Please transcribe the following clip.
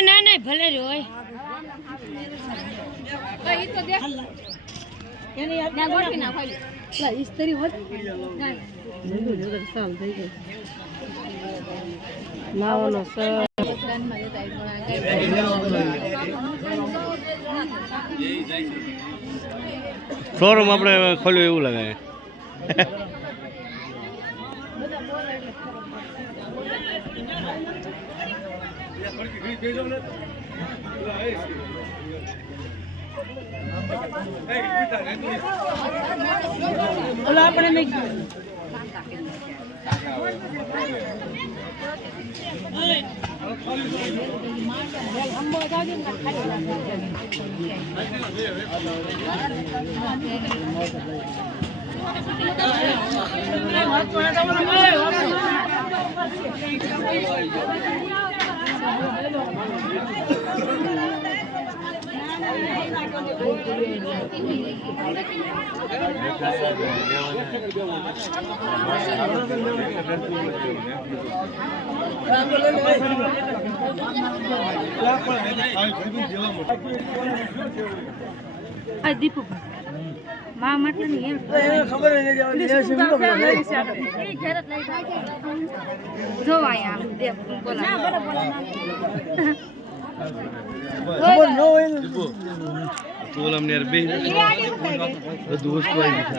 ના ના ભલે હોય ઇસ્ત્રી હોત સાલ થઈ ગઈ લાવવાનો શોરૂમ આપણે ખોલ્યું એવું લાગે દીપુ માં માટે નહીં ખબર જો તું અમને યાર બે બધું વસ્તુ આવી